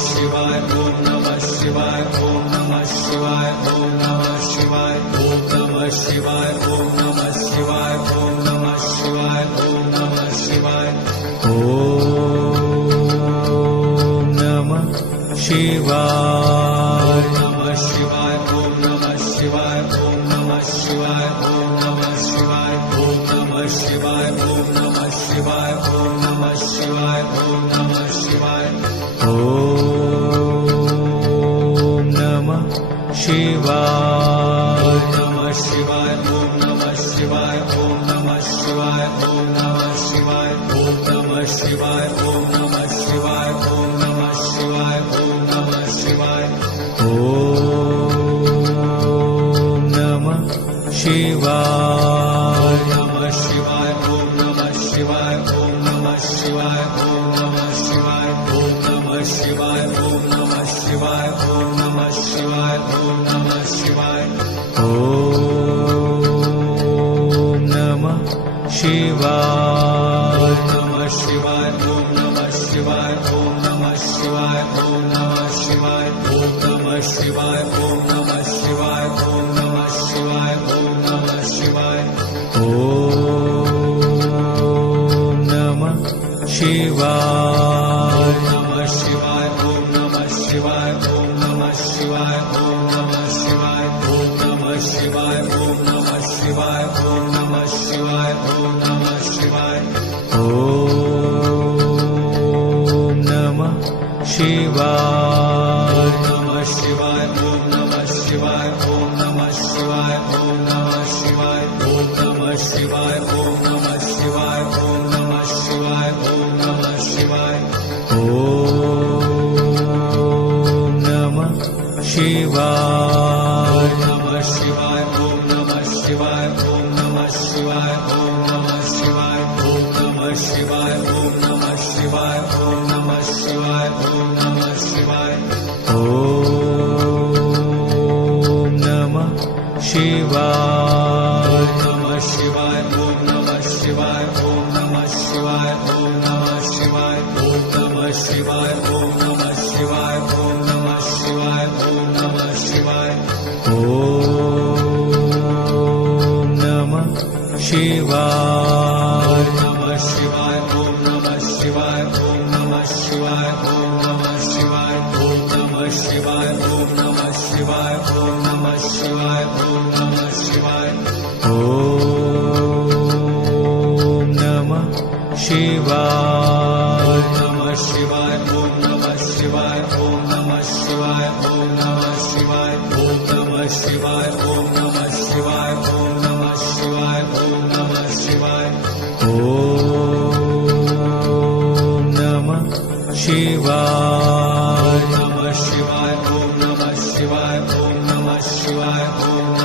शिवाय ओम नमः शिवाय ओम नमः शिवाय ओम नमः शिवाय ओम नमः शिवाय ओम नमः शिवाय ओम नमः शिवाय ओम नमः शिवाय ओम नमः शिवाय नमः शिवाय ओम नमः शिवाय ओम नमः शिवाय ओम नमः शिवाय ओम नमः शिवाय ओम नमः शिवाय ओम नमः शिवाय ओम नमः शिवाय ओम नमः शिवाय नमः शिवाय ओम नमः शिवाय ओम नमः शिवाय ओम नमः शिवाय ओम नमः शिवाय ओम नमः शिवाय ओम नमः शिवाय ओम नमः शिवाय ओम नमः शिवाय नमः शिवाय ओम नमः शिवाय ओम नमः शिवाय ओम नमः शिवाय ओम नमः शिवाय ओम नमः शिवाय ओम नमः शिवाय ओम नमः शिवाय ओम नमः शिवाय नमः शिवाय ओम नमः शिवाय ओम नमः शिवाय ओम नमः शिवाय ओम नमः शिवाय ओम नमः शिवाय ओम नमः शिवाय ओम नमः शिवाय ओम नमः शिवाय नमः शिवाय ओम नमः शिवाय ओम नमः शिवाय ओम नमः शिवाय ओम नमः शिवाय ओम नमः शिवाय ओम नमः शिवाय ओम नमः शिवाय ओम नमः शिवाय नमः शिवाय ओम नमः शिवाय ओम नमः शिवाय ओम नमः शिवाय ओम नमः शिवाय ओम नमः शिवाय ओम नमः शिवाय ओम नमः शिवाय ओम नमः शिवाय नमः शिवाय ओम नमः शिवाय ओम नमः शिवाय ओम नमः शिवाय ओम नमः शिवाय ओम नमः शिवाय ओम नमः शिवाय ओम नमः शिवाय ओम नमः शिवाय नमः शिवाय ओम नमः शिवाय ओम नमः शिवाय ओम नमः शिवाय ओम नमः शिवाय ओम नमः शिवाय ओम नमः शिवाय ओम नमः शिवाय ओम नमः शिवाय नमः शिवाय ओम नमः शिवाय ओम नमः शिवाय ओम नमः शिवाय ओम नमः शिवाय ओम नमः शिवाय ओम नमः शिवाय ओम नमः शिवाय ओम नमः शिवाय नमः शिवाय ओम नमः शिवाय ओम नमः शिवाय ओम नमः शिवाय ओम नमः शिवाय ओम नमः शिवाय ओम नमः शिवाय ओम नमः शिवाय ओम नमः शिवाय नमः शिवाय ओम नमः शिवाय ओम नमः शिवाय ओम